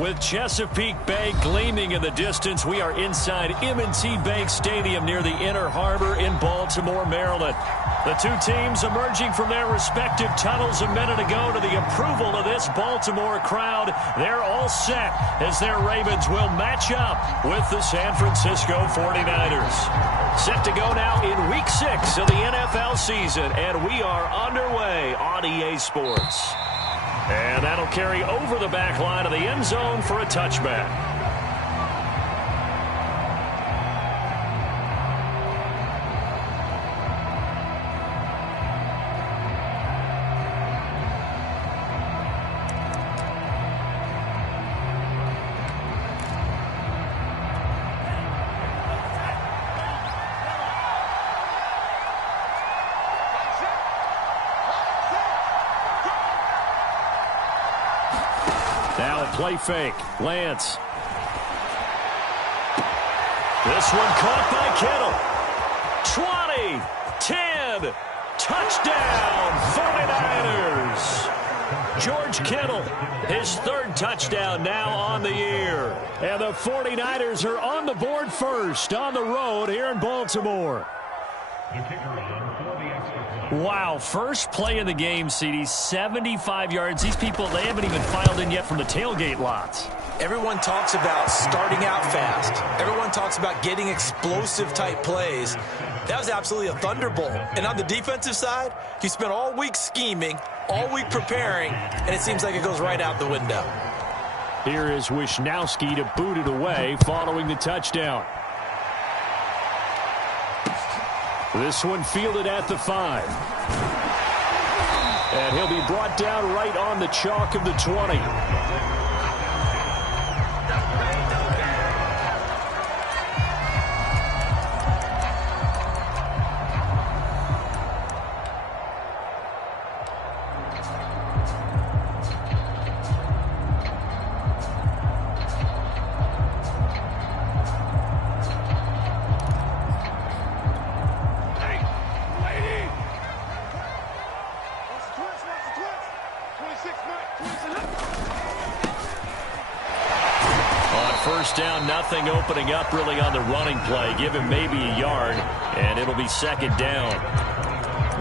With Chesapeake Bay gleaming in the distance, we are inside M&T Bank Stadium near the Inner Harbor in Baltimore, Maryland. The two teams emerging from their respective tunnels a minute ago to the approval of this Baltimore crowd. They're all set as their Ravens will match up with the San Francisco 49ers. Set to go now in Week 6 of the NFL season, and we are underway on EA Sports. And that'll carry over the back line of the end zone for a touchback. Now a play fake. Lance. This one caught by Kittle. 20, 10, touchdown, 49ers. George Kittle, his third touchdown now on the year. And the 49ers are on the board first on the road here in Baltimore. Wow, first play of the game, CD, 75 yards. These people, they haven't even filed in yet from the tailgate lots. Everyone talks about starting out fast. Everyone talks about getting explosive-type plays. That was absolutely a thunderbolt. And on the defensive side, he spent all week scheming, all week preparing, and it seems like it goes right out the window. Here is Wisnowski to boot it away following the touchdown. This one fielded at the 5. And he'll be brought down right on the chalk of the 20. First down, nothing opening up really on the running play. Give him maybe a yard, and it'll be second down.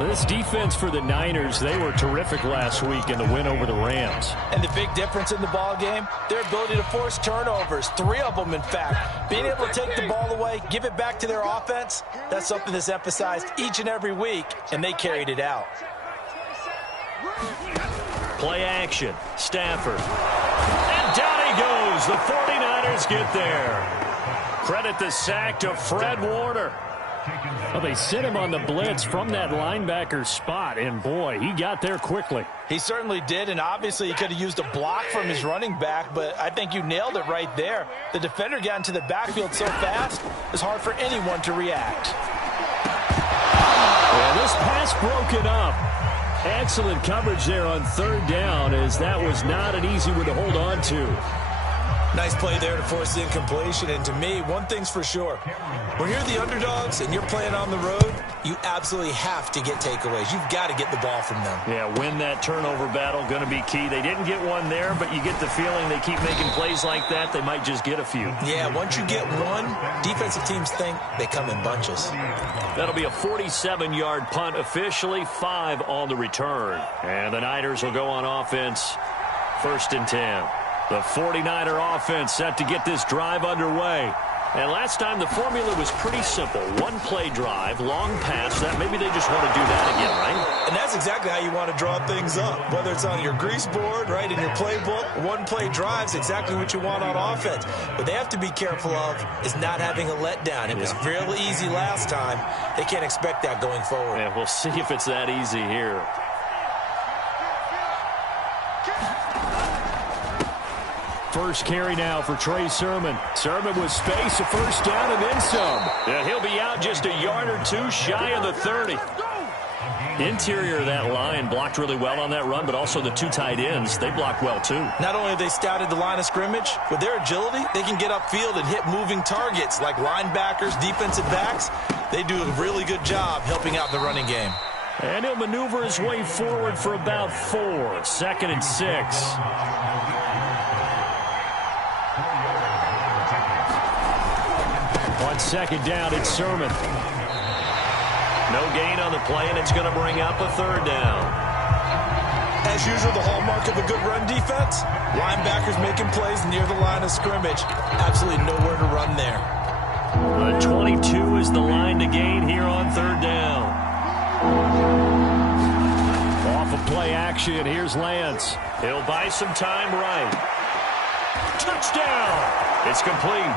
This defense for the Niners, they were terrific last week in the win over the Rams. And the big difference in the ball game, their ability to force turnovers, 3 of them in fact. Being able to take the ball away, give it back to their offense, that's something that's emphasized each and every week, and they carried it out. Play action, Stafford. And down he goes. The 49ers get there. Credit the sack to Fred Warner. Well, they sent him on the blitz from that linebacker spot, and boy, he got there quickly. He certainly did, and obviously he could have used a block from his running back, but I think you nailed it right there. The defender got into the backfield so fast, it's hard for anyone to react. Well, this pass broken up. Excellent coverage there on third down, as that was not an easy one to hold on to. Nice play there to force the incompletion, and to me, one thing's for sure. When you're the underdogs and you're playing on the road, you absolutely have to get takeaways. You've got to get the ball from them. Yeah, win that turnover battle, going to be key. They didn't get one there, but you get the feeling they keep making plays like that, they might just get a few. Yeah, once you get one, defensive teams think they come in bunches. That'll be a 47-yard punt officially, 5 on the return. And the Niners will go on offense, 1st and 10. The 49er offense set to get this drive underway. And last time the formula was pretty simple. One play drive, long pass. That maybe they just want to do that again, right? And that's exactly how you want to draw things up. Whether it's on your grease board, right, in your playbook, one play drive's exactly what you want on offense. What they have to be careful of is not having a letdown. It was real easy last time. They can't expect that going forward. Yeah, we'll see if it's that easy here. First carry now for Trey Sermon. Sermon with space, a first down, and then some. And he'll be out just a yard or two shy of the 30. Interior of that line blocked really well on that run, but also the 2 tight ends, they blocked well too. Not only have they scouted the line of scrimmage, with their agility, they can get upfield and hit moving targets like linebackers, defensive backs. They do a really good job helping out the running game. And he'll maneuver his way forward for about 4. 2nd and 6. On second down, it's Sermon. No gain on the play, and it's going to bring up a third down. As usual, the hallmark of a good run defense, linebackers making plays near the line of scrimmage. Absolutely nowhere to run there. The 22 is the line to gain here on third down. Off of play action, here's Lance. He'll buy some time right. Touchdown! It's complete.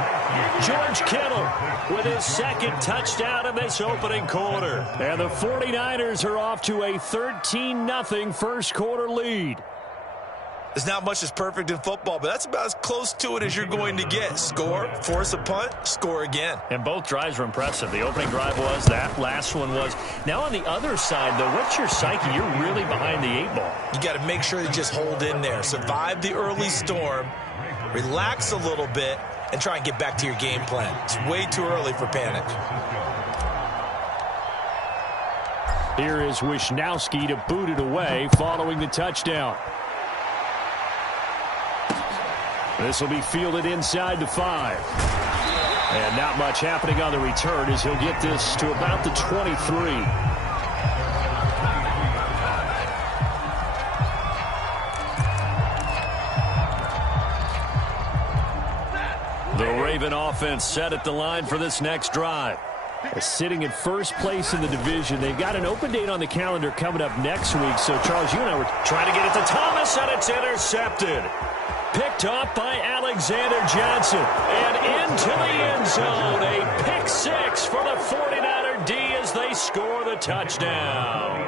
George Kittle with his second touchdown in this opening quarter. And the 49ers are off to a 13-0 first quarter lead. There's not much that's perfect in football, but that's about as close to it as you're going to get. Score, force a punt, score again. And both drives were impressive. The opening drive was, that last one was. Now on the other side, though, what's your psyche? You're really behind the 8-ball. You got to make sure you just hold in there. Survive the early storm, relax a little bit, and try and get back to your game plan. It's way too early for panic. Here is Wisnowski to boot it away following the touchdown. This will be fielded inside the 5. And not much happening on the return as he'll get this to about the 23. The Raven offense set at the line for this next drive. Sitting in first place in the division. They've got an open date on the calendar coming up next week. So, Charles, you and I were trying to get it to Thomas, and it's intercepted. Picked off by Alexander Johnson. And into the end zone. A pick 6 for the 49er D as they score the touchdown.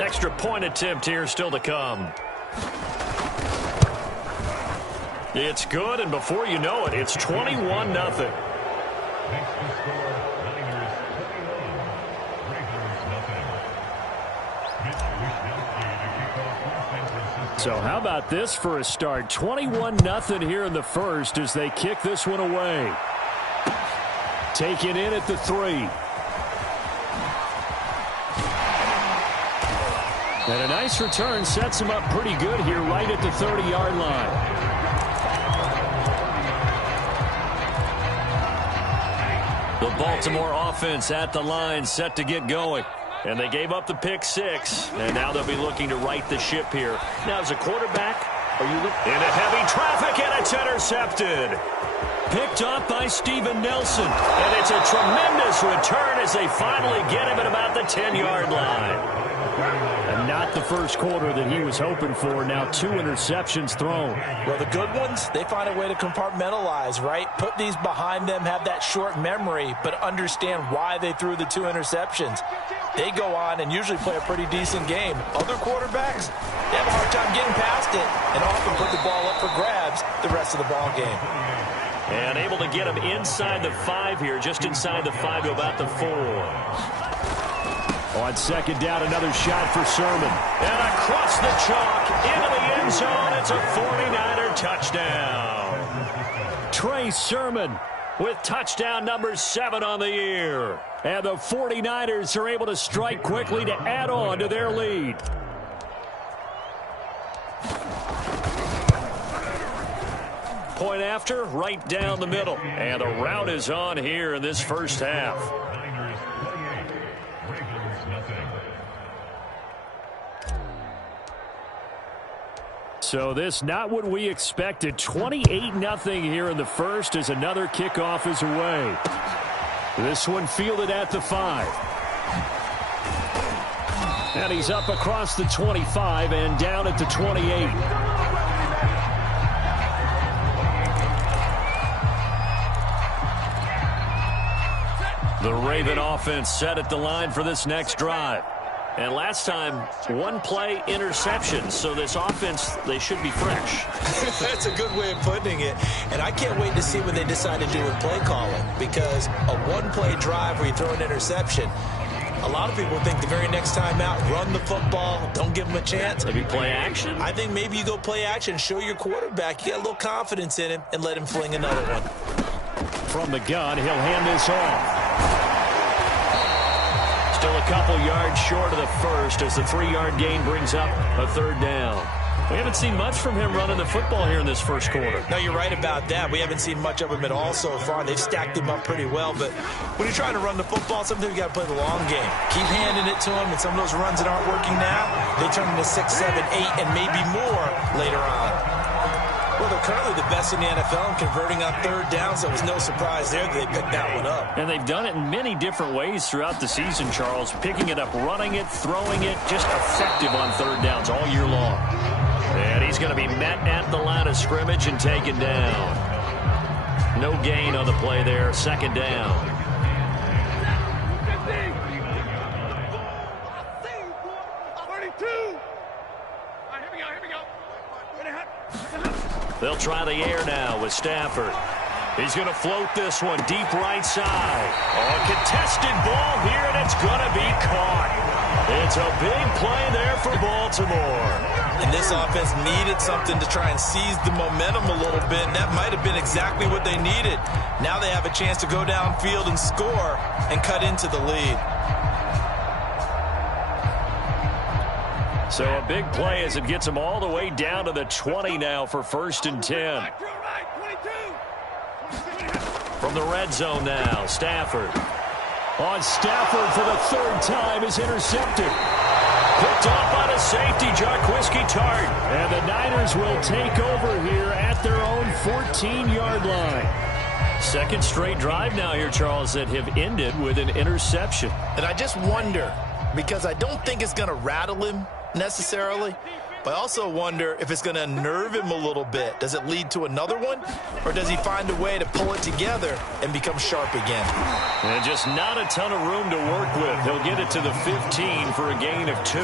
Extra point attempt here still to come. It's good, and before you know it, it's 21-0. So how about this for a start? 21-0 here in the first as they kick this one away. Taken in at the 3. And a nice return sets him up pretty good here right at the 30-yard line. The Baltimore offense at the line set to get going. And they gave up the pick 6, and now they'll be looking to right the ship here. Now, as a quarterback, are you into heavy traffic, and it's intercepted. Picked up by Steven Nelson, and it's a tremendous return as they finally get him at about the 10-yard line. And not the first quarter that he was hoping for. Now 2 interceptions thrown. Well, the good ones, they find a way to compartmentalize, right? Put these behind them, have that short memory, but understand why they threw the 2 interceptions. They go on and usually play a pretty decent game. Other quarterbacks, they have a hard time getting past it and often put the ball up for grabs the rest of the ball game. And able to get him inside the 5 here, just inside the 5 to about the 4. On second down, another shot for Sermon. And across the chalk, into the end zone, it's a 49er touchdown. Trey Sermon with touchdown number 7 on the year. And the 49ers are able to strike quickly to add on to their lead. Point after, right down the middle. And the route is on here in this first half. So this not what we expected. 28-0 here in the first as another kickoff is away. This one fielded at the 5. And he's up across the 25 and down at the 28. The Raven offense set at the line for this next drive. And last time, 1 play interception. So this offense, they should be fresh. That's a good way of putting it. And I can't wait to see what they decide to do with play calling. Because a 1-play drive where you throw an interception, a lot of people think the very next time out, run the football, don't give them a chance. Maybe play action? I think maybe you go play action, show your quarterback you got a little confidence in him, and let him fling another one. From the gun, he'll hand this off. Still a couple yards short of the first as the 3-yard gain brings up a third down. We haven't seen much from him running the football here in this first quarter. No, you're right about that. We haven't seen much of him at all so far. They've stacked him up pretty well. But when you're trying to run the football, sometimes you got to play the long game. Keep handing it to him, and some of those runs that aren't working now, they turn into 6, 7, 8, and maybe more later on. Well, they're currently the best in the NFL in converting on third down, so it was no surprise there that they picked that one up. And they've done it in many different ways throughout the season, Charles. Picking it up, running it, throwing it, just effective on third downs all year long. And he's going to be met at the line of scrimmage and taken down. No gain on the play there, second down. They'll try the air now with Stafford. He's going to float this one deep right side. Oh, contested ball here, and it's going to be caught. It's a big play there for Baltimore. And this offense needed something to try and seize the momentum a little bit, and that might have been exactly what they needed. Now they have a chance to go downfield and score and cut into the lead. So a big play as it gets them all the way down to the 20 now for 1st and 10. From the red zone now, Stafford. On Stafford for the third time is intercepted. Picked off by the safety, Jarquiski Tart. And the Niners will take over here at their own 14-yard line. Second straight drive now here, Charles, that have ended with an interception. And I just wonder, because I don't think it's going to rattle him necessarily, but I also wonder if it's going to unnerve him a little bit. Does it lead to another one, or does he find a way to pull it together and become sharp again? And just not a ton of room to work with. He'll get it to the 15 for a gain of 2.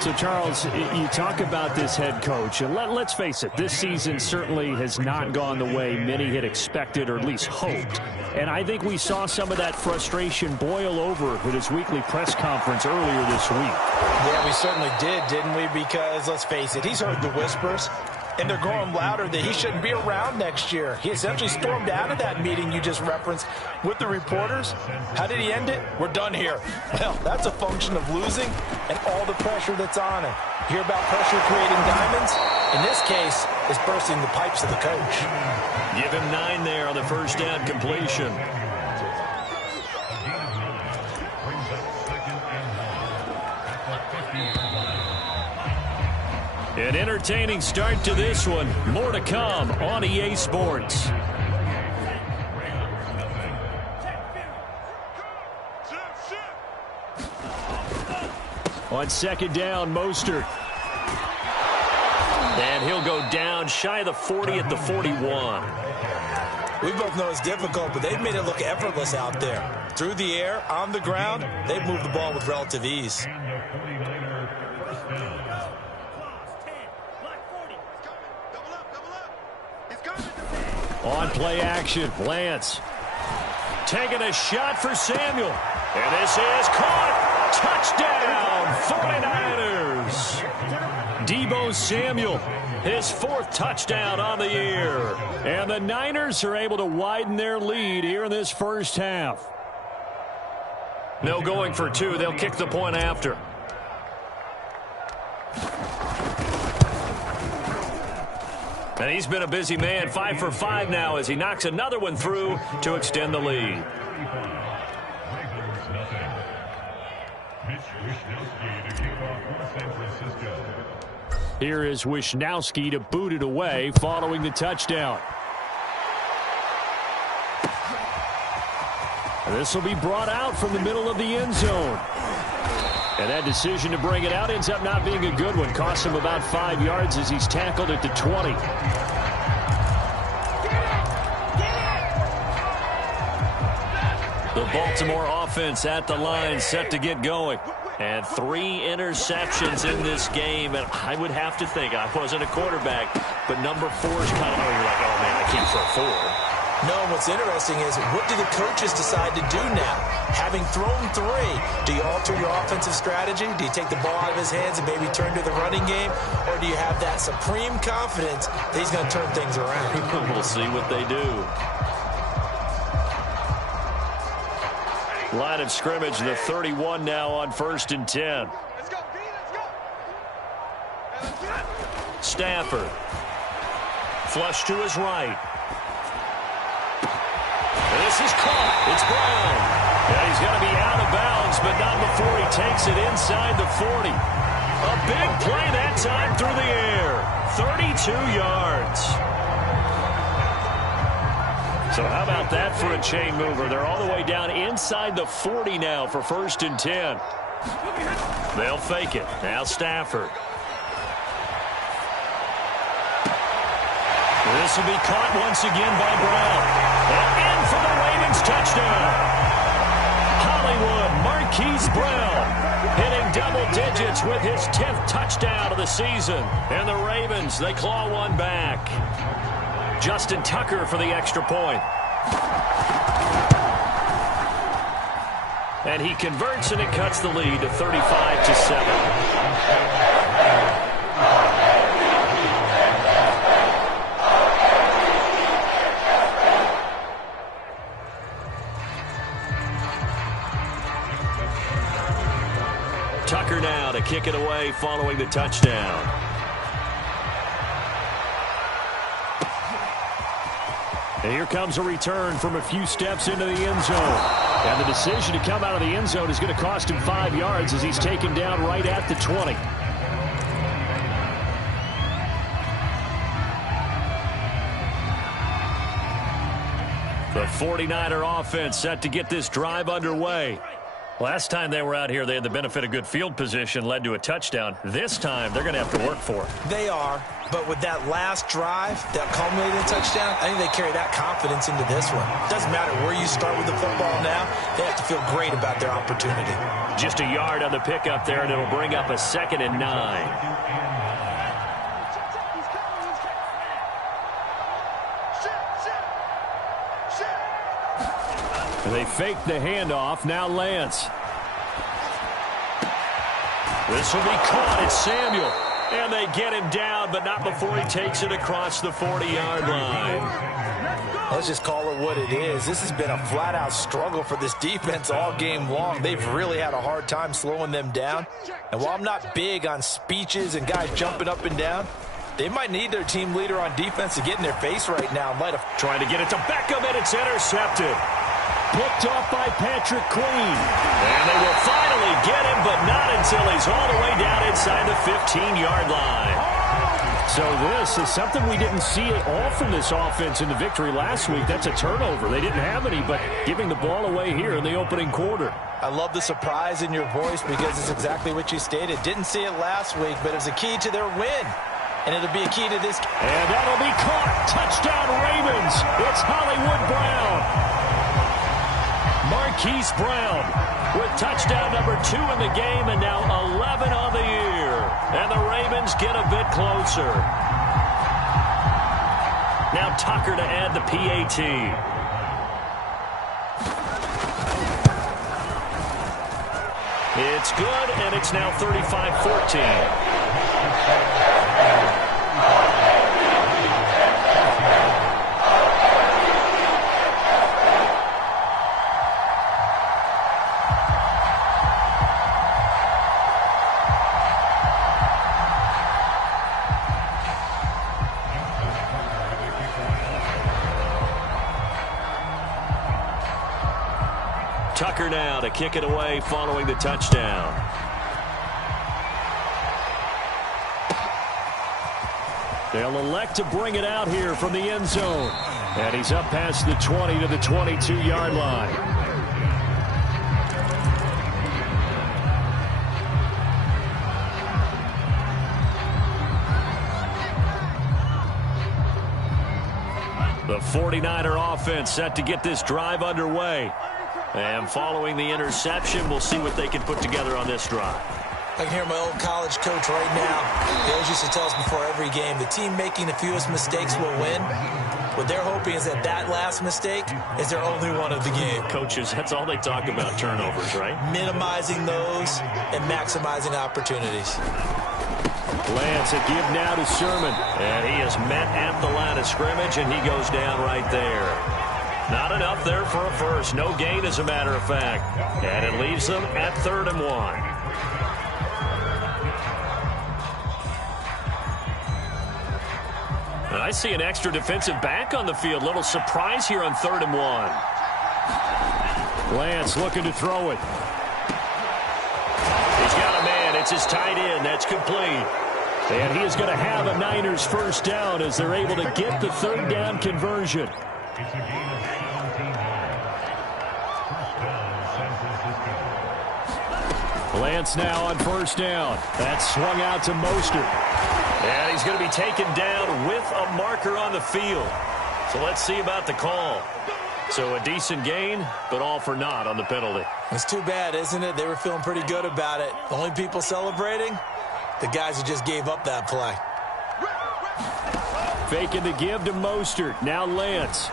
So, Charles, you talk about this head coach, and let's face it, this season certainly has not gone the way many had expected or at least hoped. And I think we saw some of that frustration boil over with his weekly press conference earlier this week. Yeah, we certainly did, didn't we? Because, let's face it, he's heard the whispers, and they're growing louder that he shouldn't be around next year. He essentially stormed out of that meeting you just referenced with the reporters. How did he end it? We're done here. Well, that's a function of losing and all the pressure that's on him. Hear about pressure creating diamonds? In this case, it's bursting the pipes of the coach. Give him 9 there on the first down completion. An entertaining start to this one. More to come on EA Sports. On second down, Mostert. And he'll go down shy of the 40 at the 41. We both know it's difficult, but they've made it look effortless out there. Through the air, on the ground, they've moved the ball with relative ease. On play action, Lance. Taking a shot for Samuel. And this is caught. Touchdown, 49ers. Deebo Samuel, his 4th touchdown on the year. And the Niners are able to widen their lead here in this first half. No going for 2. They'll kick the point after. And he's been a busy man, 5 for 5 now as he knocks another one through to extend the lead. Here is Wishnowsky to boot it away following the touchdown. This will be brought out from the middle of the end zone. And that decision to bring it out ends up not being a good one. Costs him about 5 yards as he's tackled at the 20. The Baltimore offense at the line, set to get going. And 3 interceptions in this game. And I would have to think, I wasn't a quarterback, but number 4 is kind of, you're like, oh, man, I can't throw 4. No, what's interesting is, what do the coaches decide to do now? Having thrown 3, do you alter your offensive strategy? Do you take the ball out of his hands and maybe turn to the running game? Or do you have that supreme confidence that he's going to turn things around? We'll see what they do. Line of scrimmage, the 31 now on 1st and 10. Let's go, let's go. Stafford. Flush to his right. This is caught. It's Brown. Yeah, he's going to be out of bounds, but not before he takes it inside the 40. A big play that time through the air. 32 yards. So how about that for a chain mover? They're all the way down inside the 40 now for 1st and 10. They'll fake it. Now Stafford. This will be caught once again by Brown. And in for the Ravens touchdown. Hollywood Marquise Brown hitting double digits with his 10th touchdown of the season. And the Ravens, they claw one back. Justin Tucker for the extra point. And he converts, and it cuts the lead to 35-7. Tucker now to kick it away following the touchdown. And here comes a return from a few steps into the end zone. And the decision to come out of the end zone is going to cost him 5 yards as he's taken down right at the 20. The 49er offense set to get this drive underway. Last time they were out here, they had the benefit of good field position, led to a touchdown. This time, they're going to have to work for it. They are, but with that last drive, that culminating touchdown, I think they carry that confidence into this one. Doesn't matter where you start with the football now, they have to feel great about their opportunity. Just a yard on the pickup there, and it'll bring up a 2nd and 9. They fake the handoff. Now Lance. This will be caught. It's Samuel. And they get him down, but not before he takes it across the 40-yard line. Let's just call it what it is. This has been a flat-out struggle for this defense all game long. They've really had a hard time slowing them down. And while I'm not big on speeches and guys jumping up and down, they might need their team leader on defense to get in their face right now. Trying to get it to Beckham, and it's intercepted. Picked off by Patrick Queen. And they will finally get him, but not until he's all the way down inside the 15-yard line. So this is something we didn't see at all from this offense in the victory last week. That's a turnover. They didn't have any, but giving the ball away here in the opening quarter. I love the surprise in your voice because it's exactly what you stated. Didn't see it last week, but it was a key to their win. And it'll be a key to this. And that'll be caught. Touchdown Ravens. It's Hollywood Brown. Marquise Brown with touchdown number 2 in the game and now 11 on the year. And the Ravens get a bit closer. Now Tucker to add the PAT. It's good, and it's now 35-14. Tucker now to kick it away following the touchdown. They'll elect to bring it out here from the end zone. And he's up past the 20 to the 22-yard line. The 49er offense set to get this drive underway. And following the interception, we'll see what they can put together on this drive. I can hear my old college coach right now. He always used to tell us before every game, the team making the fewest mistakes will win. What they're hoping is that that last mistake is their only one of the game. Coaches, that's all they talk about, turnovers, right? Minimizing those and maximizing opportunities. Lance, a give now to Sermon. And he is met at the line of scrimmage, and he goes down right there. Not enough there for a first. No gain, as a matter of fact. And it leaves them at 3rd and 1. I see an extra defensive back on the field. Little surprise here on 3rd and 1. Lance looking to throw it. He's got a man. It's his tight end. That's complete. And he is going to have a Niners first down as they're able to get the 3rd down conversion. Lance now on 1st down. That's swung out to Mostert. And he's going to be taken down with a marker on the field. So let's see about the call. So a decent gain, but all for naught on the penalty. It's too bad, isn't it? They were feeling pretty good about it. The only people celebrating, the guys who just gave up that play. Faking the give to Mostert. Now Lance.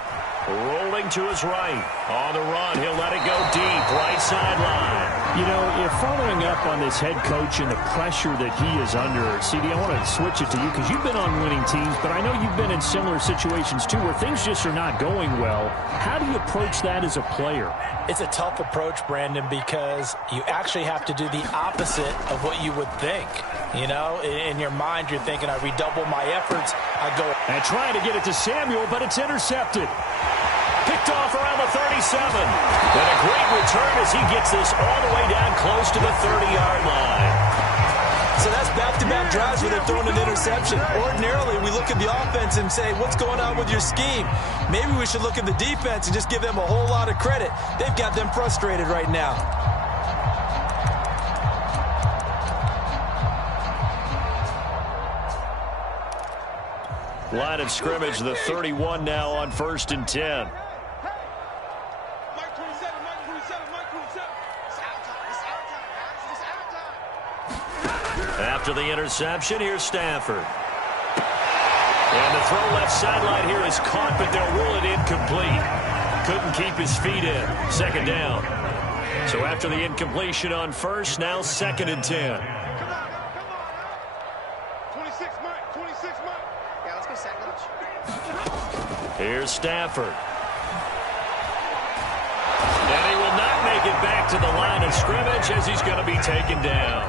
Rolling to his right. On the run, he'll let it go deep. Right sideline. You know, if following up on this head coach and the pressure that he is under, CD, I want to switch it to you because you've been on winning teams, but I know you've been in similar situations too where things just are not going well. How do you approach that as a player? It's a tough approach, Brandon, because you actually have to do the opposite of what you would think. You know, in your mind, you're thinking, I redouble my efforts. I go. And trying to get it to Samuel, but it's intercepted. Picked off around the 37. And a great return as he gets this all the way down close to the 30-yard line. So that's back-to-back drives where they're throwing an interception. Ordinarily, we look at the offense and say, what's going on with your scheme? Maybe we should look at the defense and just give them a whole lot of credit. They've got them frustrated right now. Line of scrimmage, the 31 now on 1st and 10. After the interception, here's Stafford. And the throw left sideline here is caught, but they'll rule it incomplete. Couldn't keep his feet in. 2nd down. So after the incompletion on 1st, now 2nd and 10. Here's Stafford. And he will not make it back to the line of scrimmage as he's going to be taken down.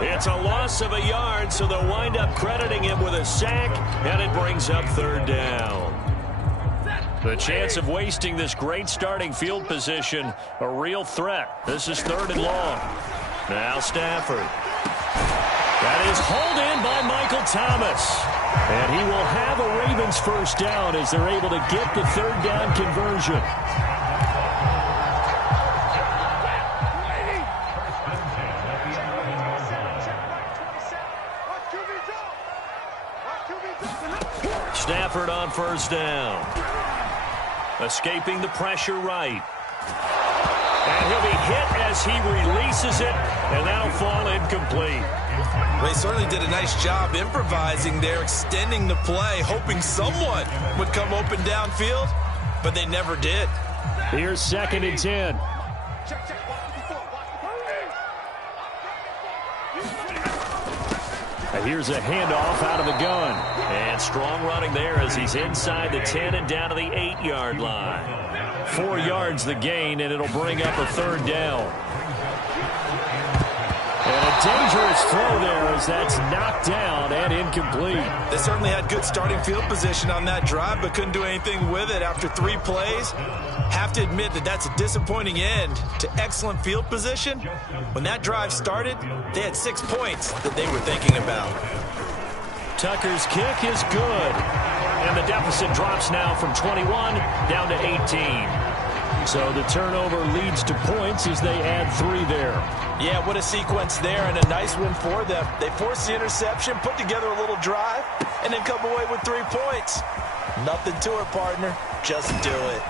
It's a loss of a yard, so they'll wind up crediting him with a sack, and it brings up 3rd down. The chance of wasting this great starting field position, a real threat. This is 3rd and long. Now Stafford. That is hauled in by Michael Thomas. And he will have a Ravens first down as they're able to get the 3rd down conversion. Stafford on 1st down. Escaping the pressure right. And he'll be hit as he releases it, and that'll fall incomplete. Well, he certainly did a nice job improvising there, extending the play, hoping someone would come open downfield, but they never did. Here's 2nd and 10. Here's a handoff out of the gun. And strong running there as he's inside the 10 and down to the 8-yard line. 4 yards the gain, and it'll bring up a 3rd down. And a dangerous throw there as that's knocked down and incomplete. They certainly had good starting field position on that drive, but couldn't do anything with it after 3 plays. Have to admit that that's a disappointing end to excellent field position. When that drive started, they had 6 points that they were thinking about. Tucker's kick is good. And the deficit drops now from 21 down to 18. So the turnover leads to points as they add 3 there. Yeah, what a sequence there, and a nice one for them. They forced the interception, put together a little drive, and then come away with 3 points. Nothing to it, partner. Just do it.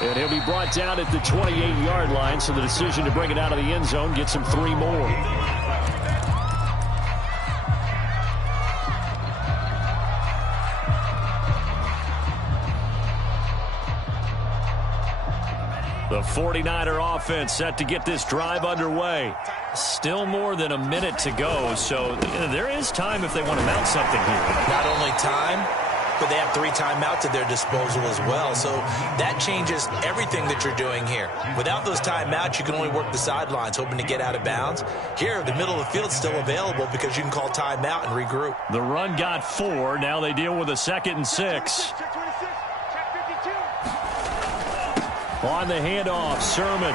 And he'll be brought down at the 28-yard line, so the decision to bring it out of the end zone gets him 3 more. The 49er offense set to get this drive underway. Still more than a minute to go, so there is time if they want to mount something here. Not only time, but they have 3 timeouts at their disposal as well. So that changes everything that you're doing here. Without those timeouts, you can only work the sidelines, hoping to get out of bounds. Here, the middle of the field is still available because you can call timeout and regroup. The run got 4. Now they deal with a 2nd and 6. On the handoff, Sermon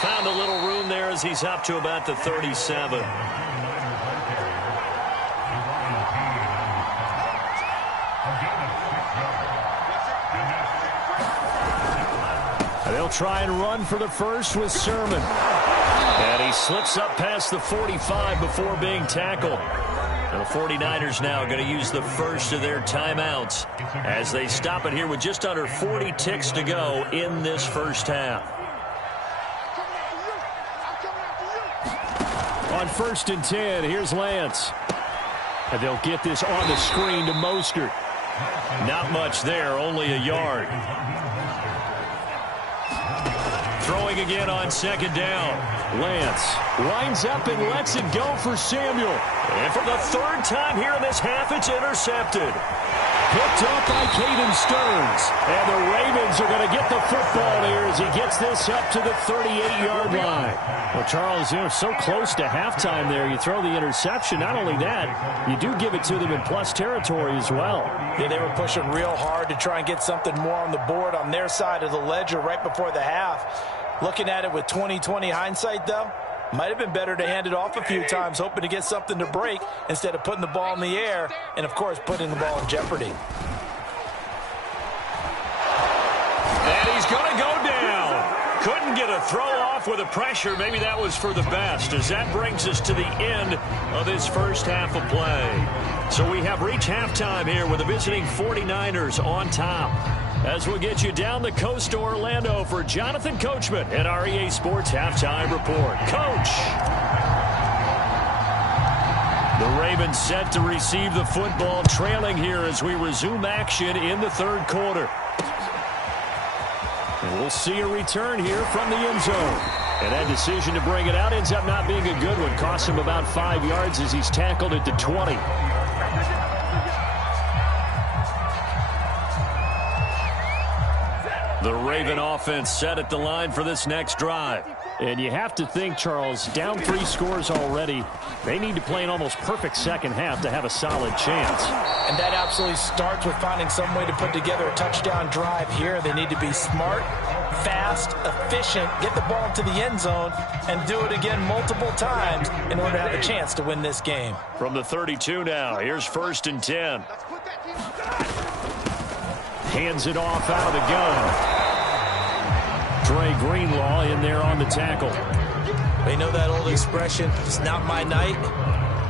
found a little room there as he's up to about the 37. They'll try and run for the first with Sermon. And he slips up past the 45 before being tackled. And the 49ers now going to use the first of their timeouts as they stop it here with just under 40 ticks to go in this first half. On 1st and 10, here's Lance. And they'll get this on the screen to Mostert. Not much there, only a yard. Throwing again on 2nd down. Lance winds up and lets it go for Samuel. And for the 3rd time here in this half, it's intercepted. Picked up by Caden Stearns. And the Ravens are going to get the football here as he gets this up to the 38-yard line. Well, Charles, you're so close to halftime there. You throw the interception. Not only that, you do give it to them in plus territory as well. Yeah, they were pushing real hard to try and get something more on the board on their side of the ledger right before the half. Looking at it with 20/20 hindsight, though, might have been better to hand it off a few times, hoping to get something to break instead of putting the ball in the air and, of course, putting the ball in jeopardy. And he's going to go down. Couldn't get a throw off with the pressure. Maybe that was for the best, as that brings us to the end of this first half of play. So we have reached halftime here with the visiting 49ers on top. As we'll get you down the coast to Orlando for Jonathan Coachman at our EA Sports Halftime Report. Coach! The Ravens set to receive the football, trailing here as we resume action in the 3rd quarter. And we'll see a return here from the end zone. And that decision to bring it out ends up not being a good one. Costs him about 5 yards as he's tackled at the 20. The Raven offense set at the line for this next drive. And you have to think, Charles, down 3 scores already. They need to play an almost perfect second half to have a solid chance. And that absolutely starts with finding some way to put together a touchdown drive here. They need to be smart, fast, efficient, get the ball to the end zone, and do it again multiple times in order to have a chance to win this game. From the 32 now, here's 1st and 10. Hands it off out of the gun. Dre Greenlaw in there on the tackle. They know that old expression, it's not my night.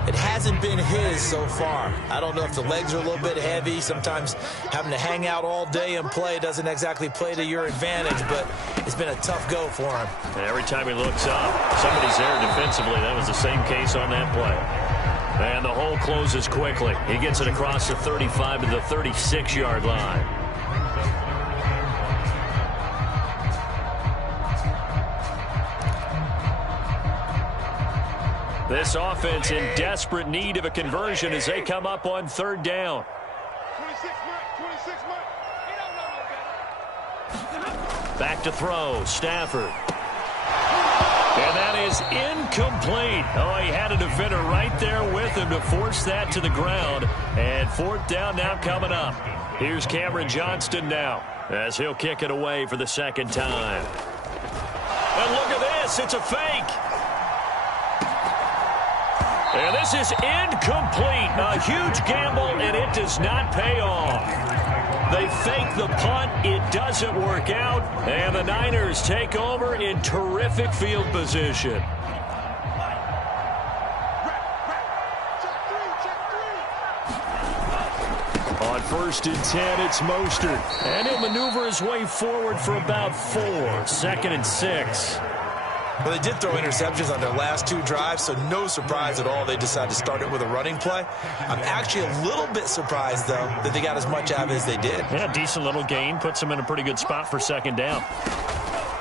It hasn't been his so far. I don't know if the legs are a little bit heavy. Sometimes having to hang out all day and play doesn't exactly play to your advantage, but it's been a tough go for him. And every time he looks up, somebody's there defensively. That was the same case on that play. And the hole closes quickly. He gets it across the 35 to the 36-yard line. This offense in desperate need of a conversion as they come up on 3rd down. Back to throw, Stafford. And that is incomplete. Oh, he had a defender right there with him to force that to the ground. And 4th down now coming up. Here's Cameron Johnston now as he'll kick it away for the 2nd time. And look at this. It's a fake. And this is incomplete. A huge gamble, and it does not pay off. They fake the punt. It doesn't work out. And the Niners take over in terrific field position. On 1st and 10, it's Mostert. And he'll maneuver his way forward for about 4. 2nd and 6. Well, they did throw interceptions on their last 2 drives, so no surprise at all they decided to start it with a running play. I'm actually a little bit surprised, though, that they got as much out of it as they did. Yeah, decent little gain. Puts them in a pretty good spot for 2nd down.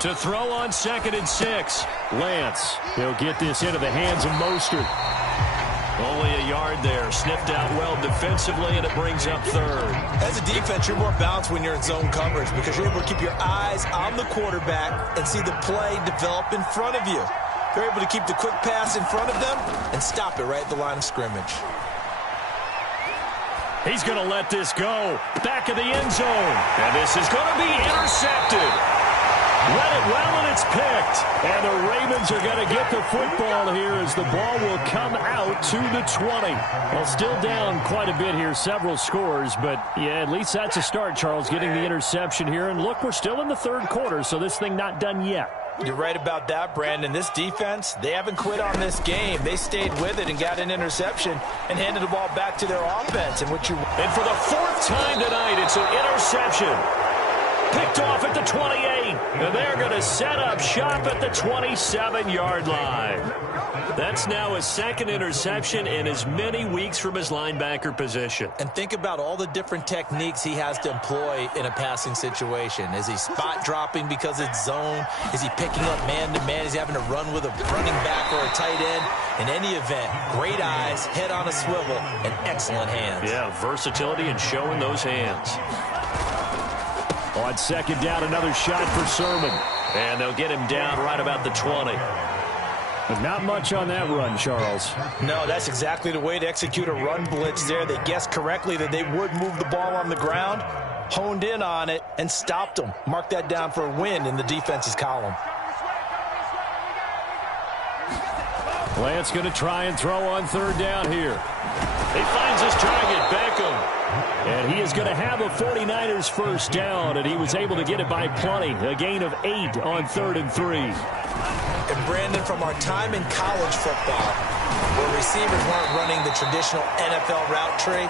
To throw on 2nd and 6. Lance, he'll get this into the hands of Mostert. Only a yard there. Sniffed out well defensively, and it brings up third. As a defense, you're more balanced when you're in zone coverage because you're able to keep your eyes on the quarterback and see the play develop in front of you. You're able to keep the quick pass in front of them and stop it right at the line of scrimmage. He's going to let this go. Back of the end zone. And this is going to be intercepted. Read it well, and it's picked. And the Ravens are going to get the football here as the ball will come out to the 20. Well, still down quite a bit here, several scores. But, yeah, at least that's a start, Charles, getting the interception here. And, look, we're still in the third quarter, so this thing not done yet. You're right about that, Brandon. This defense, they haven't quit on this game. They stayed with it and got an interception and handed the ball back to their offense. And for the fourth time tonight, it's an interception. Picked off at the 28, and they're going to set up shop at the 27-yard line. That's now his second interception in as many weeks from his linebacker position. And think about all the different techniques he has to employ in a passing situation. Is he spot dropping because it's zone? Is he picking up man-to-man? Is he having to run with a running back or a tight end? In any event, great eyes, head on a swivel, and excellent hands. Yeah, versatility and showing those hands. On second down, another shot for Sermon. And they'll get him down right about the 20. But not much on that run, Charles. No, that's exactly the way to execute a run blitz there. They guessed correctly that they would move the ball on the ground, honed in on it, and stopped them. Mark that down for a win in the defense's column. Lance going to try and throw on third down here. He finds his target, Beckham. And he is going to have a 49ers first down, and he was able to get it by plenty. A gain of 8 on 3rd and 3. And Brandon, from our time in college football, where receivers weren't running the traditional NFL route tree,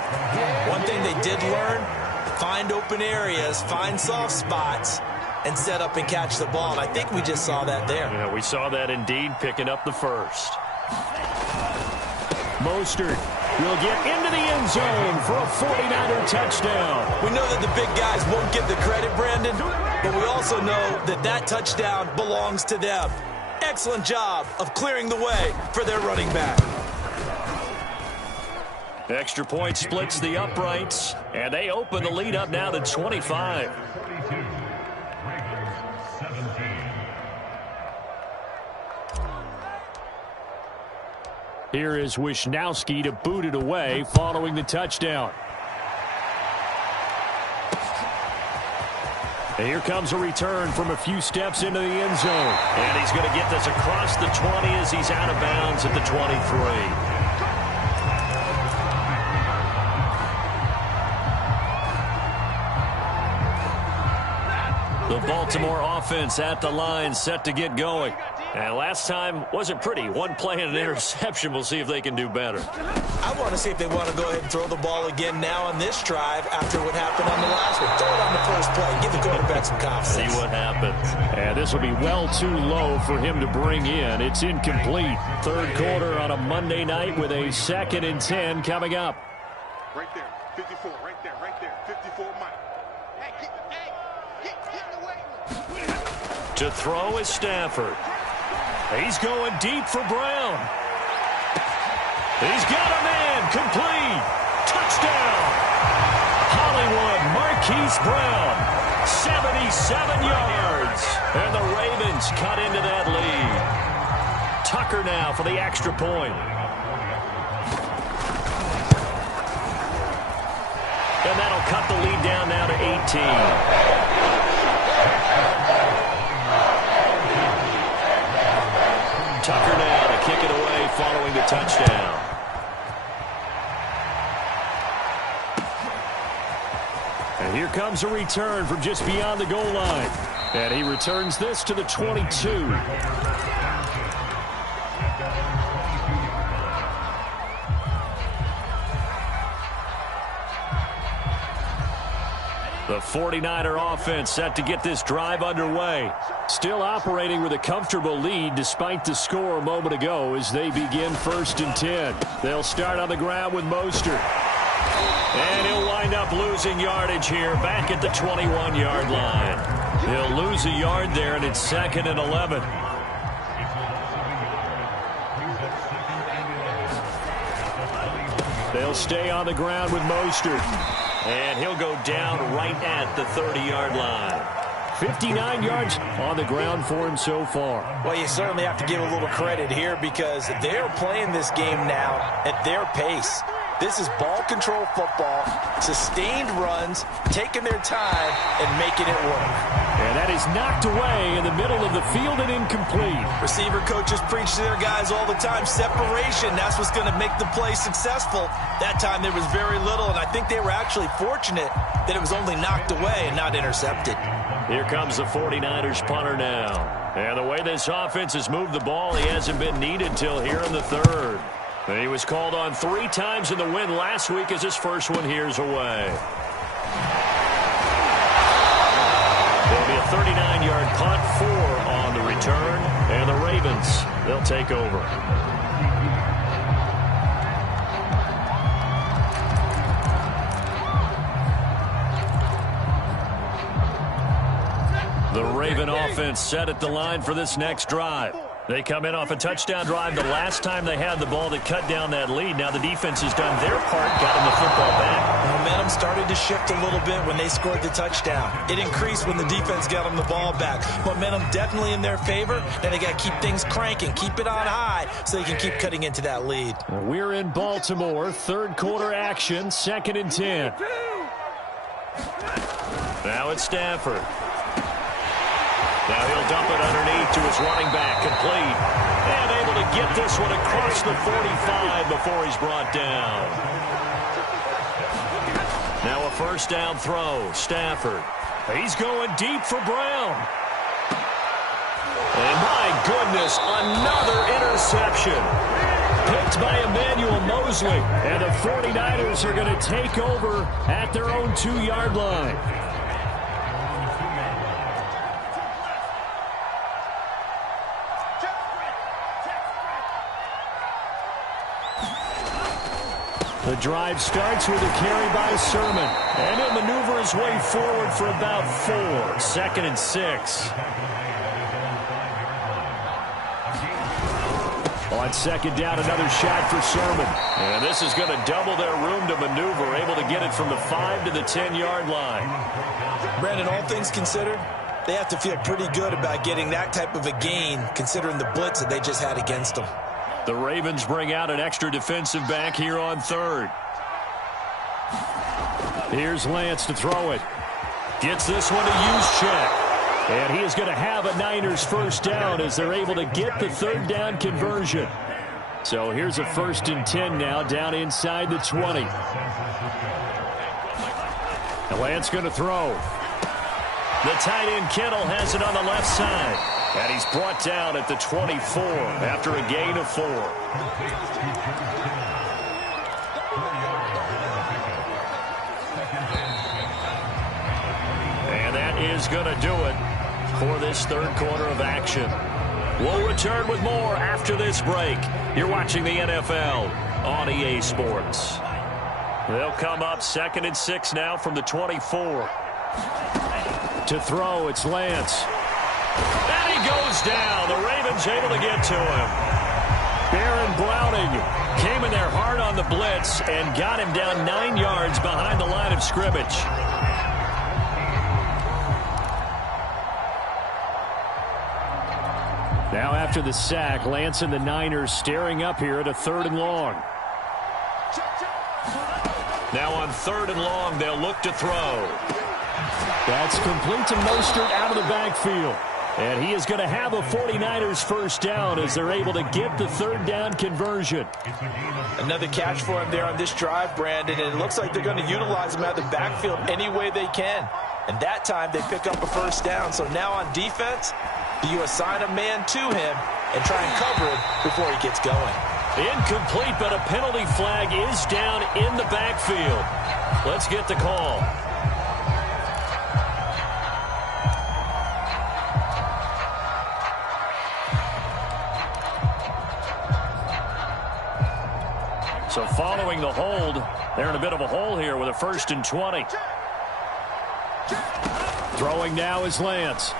one thing they did learn, find open areas, find soft spots, and set up and catch the ball. And I think we just saw that there. Yeah, we saw that indeed, picking up the first. Mostert will get into the end zone for a 49er touchdown. We know that the big guys won't get the credit, Brandon, but we also know that that touchdown belongs to them. Excellent job of clearing the way for their running back. Extra point splits the uprights, and they open the lead up now to 25. Here is Wisnowski to boot it away following the touchdown. And here comes a return from a few steps into the end zone. And he's going to get this across the 20 as he's out of bounds at the 23. The Baltimore offense at the line, set to get going. And last time wasn't pretty. One play and an interception. We'll see if they can do better. I want to see if they want to go ahead and throw the ball again now on this drive after what happened on the last one. Throw it on the first play. Give the quarterback some confidence. See what happens. And this will be well too low for him to bring in. It's incomplete. Third quarter on a Monday night with a 2nd and 10 coming up. Right there, 54, right there, 54, Mike. To throw is Stafford. He's going deep for Brown. He's got a man. Complete. Touchdown. Hollywood Marquise Brown. 77 yards. And the Ravens cut into that lead. Tucker now for the extra point. And that'll cut the lead down now to 18. Tucker now to kick it away following the touchdown. And here comes a return from just beyond the goal line. And he returns this to the 22. The 49er offense set to get this drive underway. Still operating with a comfortable lead despite the score a moment ago as they begin 1st and 10. They'll start on the ground with Mostert. And he'll wind up losing yardage here back at the 21-yard line. He'll lose a yard there, and it's 2nd and 11. They'll stay on the ground with Mostert. And he'll go down right at the 30-yard line. 59 yards on the ground for him so far. Well, you certainly have to give a little credit here because they're playing this game now at their pace. This is ball control football, sustained runs, taking their time, and making it work. And that is knocked away in the middle of the field and incomplete. Receiver coaches preach to their guys all the time. Separation, that's what's going to make the play successful. That time there was very little, and I think they were actually fortunate that it was only knocked away and not intercepted. Here comes the 49ers punter now. And the way this offense has moved the ball, he hasn't been needed till here in the third. He was called on 3 times in the win last week as his first one here's away. There'll be a 39-yard punt, 4 on the return, and the Ravens, they'll take over. The Raven offense set at the line for this next drive. They come in off a touchdown drive the last time they had the ball that cut down that lead. Now the defense has done their part, got them the football back. Momentum started to shift a little bit when they scored the touchdown. It increased when the defense got them the ball back. Momentum definitely in their favor, and they got to keep things cranking, keep it on high so they can keep cutting into that lead. We're in Baltimore, third quarter action, 2nd and 10. Now it's Stafford. Now he'll dump it underneath to his running back, complete. And able to get this one across the 45 before he's brought down. Now a first down throw, Stafford. He's going deep for Brown. And my goodness, another interception. Picked by Emmanuel Mosley. And the 49ers are going to take over at their own 2-yard line. The drive starts with a carry by Sermon. And he'll maneuver his way forward for about 4. 2nd and 6. On 2nd down, another shot for Sermon. And this is going to double their room to maneuver, able to get it from the 5 to the 10-yard line. Brandon, all things considered, they have to feel pretty good about getting that type of a gain, considering the blitz that they just had against them. The Ravens bring out an extra defensive back here on 3rd. Here's Lance to throw it. Gets this one to Juszczyk. And he is going to have a Niners first down as they're able to get the 3rd down conversion. So here's a 1st and 10 now down inside the 20. And Lance going to throw. The tight end Kittle has it on the left side. And he's brought down at the 24 after a gain of 4. And that is going to do it for this 3rd quarter of action. We'll return with more after this break. You're watching the NFL on EA Sports. They'll come up 2nd and 6 now from the 24. To throw, it's Lance. And he goes down. The Ravens able to get to him. Baron Browning came in there hard on the blitz and got him down 9 yards behind the line of scrimmage. Now after the sack, Lance and the Niners staring up here at a 3rd and long. Now on 3rd and long, they'll look to throw. That's complete to Mostert out of the backfield. And he is going to have a 49ers first down as they're able to get the 3rd down conversion. Another catch for him there on this drive, Brandon, and it looks like they're going to utilize him out of the backfield any way they can. And that time they pick up a first down. So now on defense, do you assign a man to him and try and cover him before he gets going? Incomplete, but a penalty flag is down in the backfield. Let's get the call. So following the hold, they're in a bit of a hole here with a 1st and 20. Throwing now is Lance.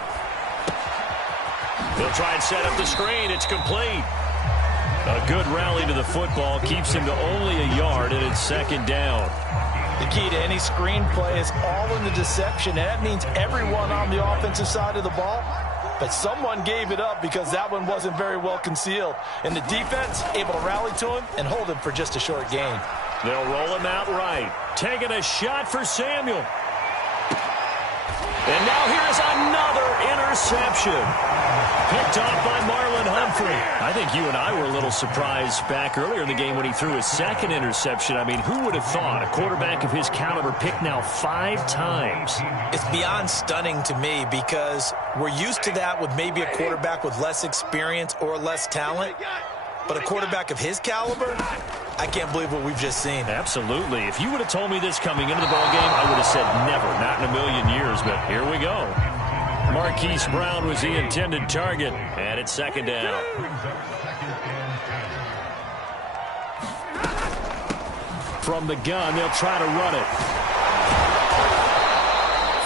They'll try and set up the screen. It's complete. A good rally to the football keeps him to only a yard, and it's second down. The key to any screenplay is all in the deception, and that means everyone on the offensive side of the ball. But someone gave it up because that one wasn't very well concealed. And the defense able to rally to him and hold him for just a short gain. They'll roll him out right. Taking a shot for Samuel. And now here's another interception. Picked off by Marlon Humphrey. I think you and I were a little surprised back earlier in the game when he threw his second interception. I mean, who would have thought a quarterback of his caliber picked now 5 times? It's beyond stunning to me because we're used to that with maybe a quarterback with less experience or less talent. But a quarterback of his caliber, I can't believe what we've just seen. Absolutely. If you would have told me this coming into the ballgame, I would have said never, not in a million years. But here we go. Marquise Brown was the intended target, and it's second down. From the gun, they'll try to run it.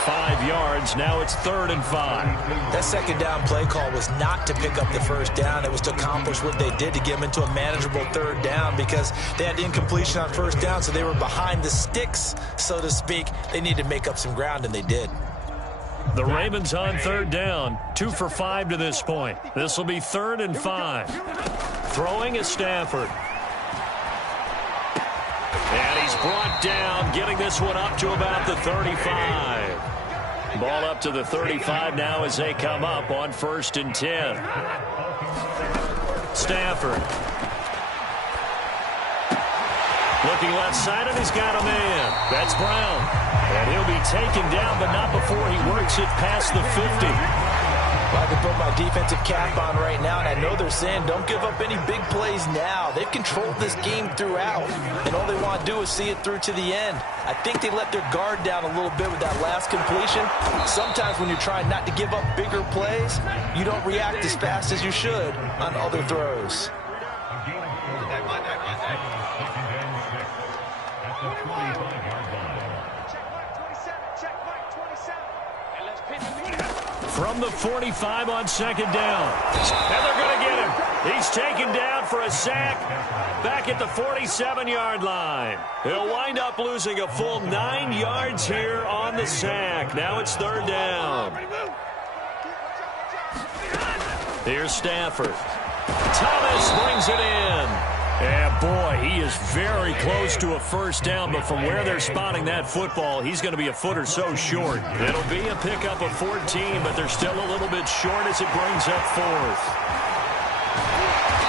5 yards. Now it's 3rd and 5. That second down play call was not to pick up the first down. It was to accomplish what they did to get them into a manageable 3rd down because they had the incompletion on first down, so they were behind the sticks, so to speak. They needed to make up some ground, and they did. The Ravens on 3rd down. 2 for 5 to this point. This will be 3rd and 5. Throwing is Stafford. And he's brought down, getting this one up to about the 35. Ball up to the 35 now as they come up on 1st and 10. Stafford. Looking left side, and he's got a man. That's Brown. And he'll be taken down, but not before he works it past the 50. Well, I can put my defensive cap on right now, and I know they're saying don't give up any big plays now. They've controlled this game throughout, and all they want to do is see it through to the end. I think they let their guard down a little bit with that last completion. Sometimes when you're trying not to give up bigger plays, you don't react as fast as you should on other throws. From the 45 on 2nd down. And they're going to get him. He's taken down for a sack back at the 47-yard line. He'll wind up losing a full 9 yards here on the sack. Now it's 3rd down. Here's Stafford. Thomas brings it in. And boy, he is very close to a first down, but from where they're spotting that football, he's going to be a foot or so short. It'll be a pickup of 14, but they're still a little bit short as it brings up 4th.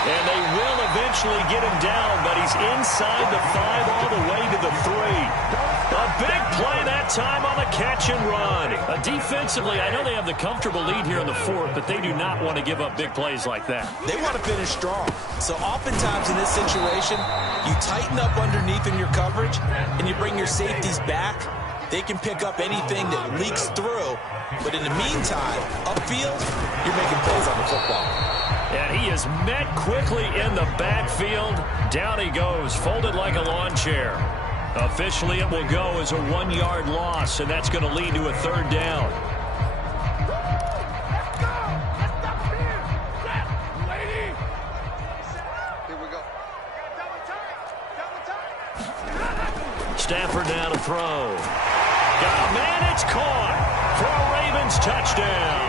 And they will eventually get him down, but he's inside the 5 all the way to the 3. A big play that time on the catch and run. Defensively, I know they have the comfortable lead here in the 4th, but they do not want to give up big plays like that. They want to finish strong. So oftentimes in this situation, you tighten up underneath in your coverage, and you bring your safeties back. They can pick up anything that leaks through. But in the meantime, upfield, you're making plays on the football. And he is met quickly in the backfield. Down he goes, folded like a lawn chair. Officially, it will go as a 1-yard loss, and that's going to lead to a 3rd down. Here we go. Stafford now to throw. Got a man, it's caught for a Ravens touchdown.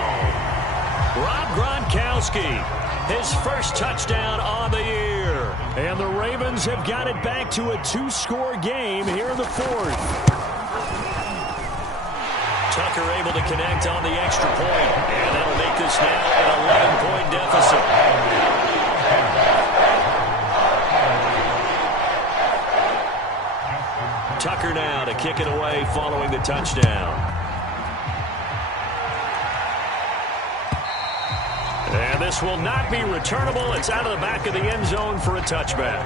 Rob Gronkowski, his first touchdown on the year. And the Ravens have got it back to a 2-score game here in the 4th. Tucker able to connect on the extra point. And that'll make this now an 11-point deficit. Tucker now to kick it away following the touchdown. And this will not be returnable. It's out of the back of the end zone for a touchback.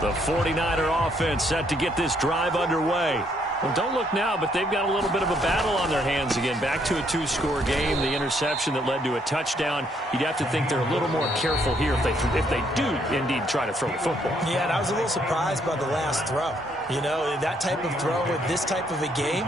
The 49er offense set to get this drive underway. Well, don't look now, but they've got a little bit of a battle on their hands again. Back to a two-score game. The interception that led to a touchdown. You'd have to think they're a little more careful here if they do indeed try to throw the football. Yeah, and I was a little surprised by the last throw. You know, that type of throw with this type of a game,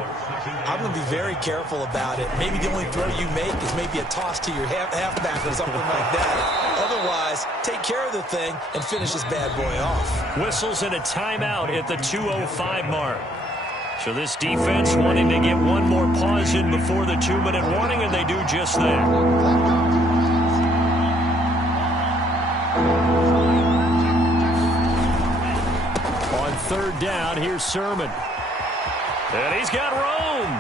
I'm going to be very careful about it. Maybe the only throw you make is maybe a toss to your halfback or something like that. Otherwise, take care of the thing and finish this bad boy off. Whistles and a timeout at the 2:05 mark. So this defense wanting to get one more pause in before the 2-minute warning, and they do just that. On third down, here's Sermon. And he's got room.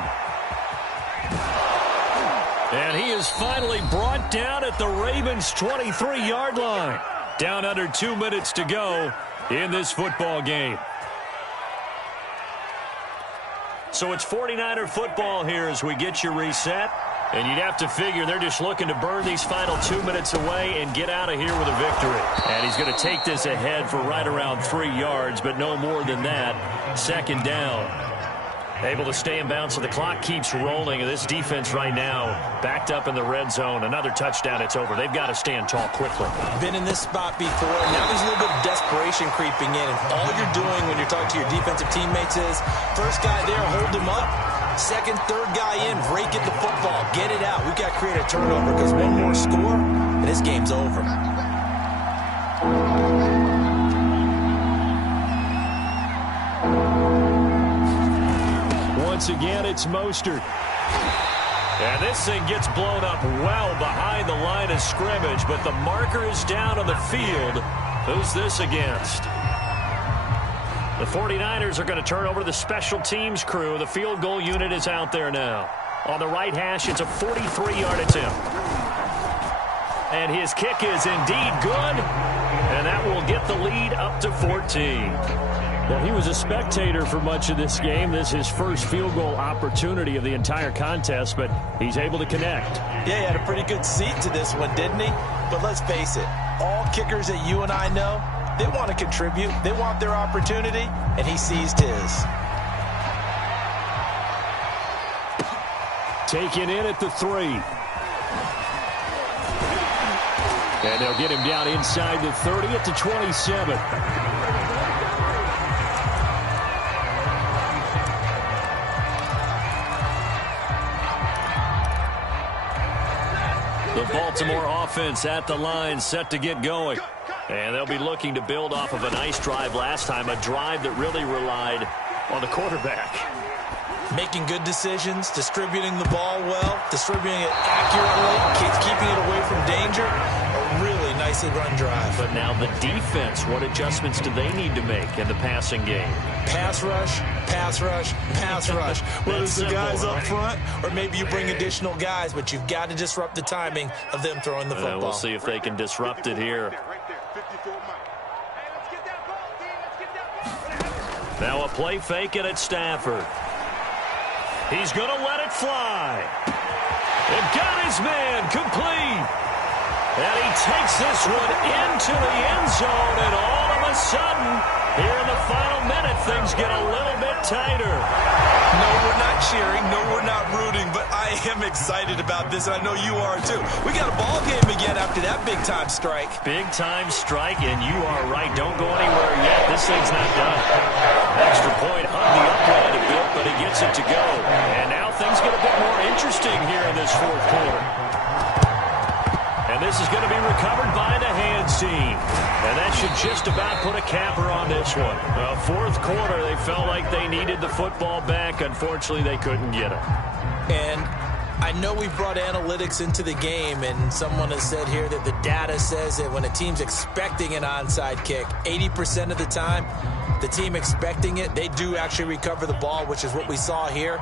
And he is finally brought down at the Ravens' 23-yard line. Down under 2 minutes to go in this football game. So it's 49er football here as we get you reset. And you'd have to figure they're just looking to burn these final 2 minutes away and get out of here with a victory. And he's going to take this ahead for right around 3 yards, but no more than that. Second down. Able to stay in bounds, so the clock keeps rolling. And this defense right now backed up in the red zone. Another touchdown, it's over. They've got to stand tall quickly. Been in this spot before. Now there's a little bit of desperation creeping in. And all you're doing when you're talking to your defensive teammates is, first guy there, hold him up. Second, third guy in, break it the football. Get it out. We've got to create a turnover because one more score, and this game's over. Once again, it's Mostert. And this thing gets blown up well behind the line of scrimmage, but the marker is down on the field. Who's this against? The 49ers are going to turn over to the special teams crew. The field goal unit is out there now. On the right hash, it's a 43-yard attempt. And his kick is indeed good, and that will get the lead up to 14. Well, he was a spectator for much of this game. This is his first field goal opportunity of the entire contest, but he's able to connect. Yeah, he had a pretty good seat to this one, didn't he? But let's face it, all kickers that you and I know, they want to contribute. They want their opportunity, and he seized his. Taken in at the 3. And they'll get him down inside the 30 at the 27. The Baltimore offense at the line, set to get going. And they'll be looking to build off of a nice drive last time, a drive that really relied on the quarterback. Making good decisions, distributing the ball well, distributing it accurately, keeping it away from danger. A really nicely run drive. But now the defense, what adjustments do they need to make in the passing game? Pass rush, pass rush, pass rush. Whether it's the guys up front or maybe you bring additional guys, but you've got to disrupt the timing of them throwing the football. We'll see if they can disrupt it here. Now a play fake it at Stafford. He's going to let it fly. And got his man complete. And he takes this one into the end zone. And all of a sudden, here in the final minute, things get a little bit tighter. No, we're not cheering. No, we're not rooting. But I am excited about this, and I know you are too. We got a ball game again after that big-time strike. Big-time strike, and you are right. Don't go anywhere yet. This thing's not done. Extra point hung the upright a bit, but he gets it to go. And now things get a bit more interesting here in this fourth quarter. And this is going to be recovered by the hands team. And that should just about put a capper on this one. Fourth quarter, they felt like they needed the football back. Unfortunately, they couldn't get it. And I know we've brought analytics into the game, and someone has said here that the data says that when a team's expecting an onside kick, 80% of the time, the team expecting it, they do actually recover the ball, which is what we saw here.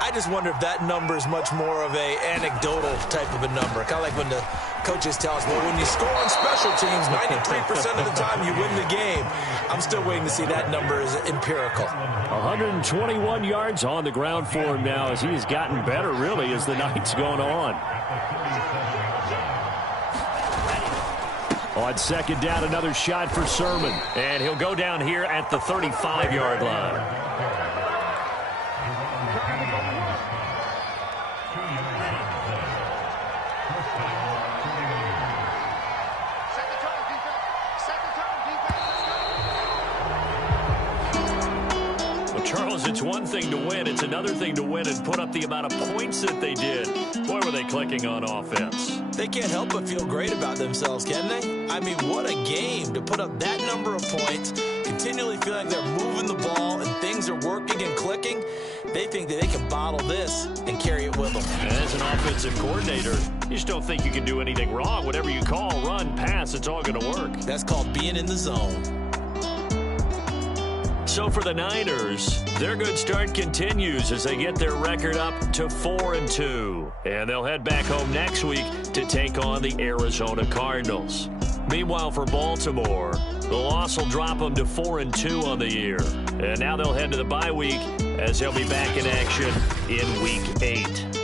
I just wonder if that number is much more of a anecdotal type of a number. Kind of like when the coaches tell us, well, when you score on special teams, 93% of the time you win the game. I'm still waiting to see that number is empirical. 121 yards on the ground for him now as he has gotten better, really, as the night's gone on. On second down, another shot for Sermon. And he'll go down here at the 35-yard line. because it's one thing to win. It's another thing to win and put up the amount of points that they did. Boy, were they clicking on offense. They can't help but feel great about themselves, can they? I mean, what a game to put up that number of points, continually feeling like they're moving the ball and things are working and clicking. They think that they can bottle this and carry it with them. As an offensive coordinator, you just don't think you can do anything wrong. Whatever you call, run, pass, it's all going to work. That's called being in the zone. So for the Niners, their good start continues as they get their record up to 4-2. And they'll head back home next week to take on the Arizona Cardinals. Meanwhile, for Baltimore, the loss will drop them to 4-2 on the year. And now they'll head to the bye week as they'll be back in action in Week 8.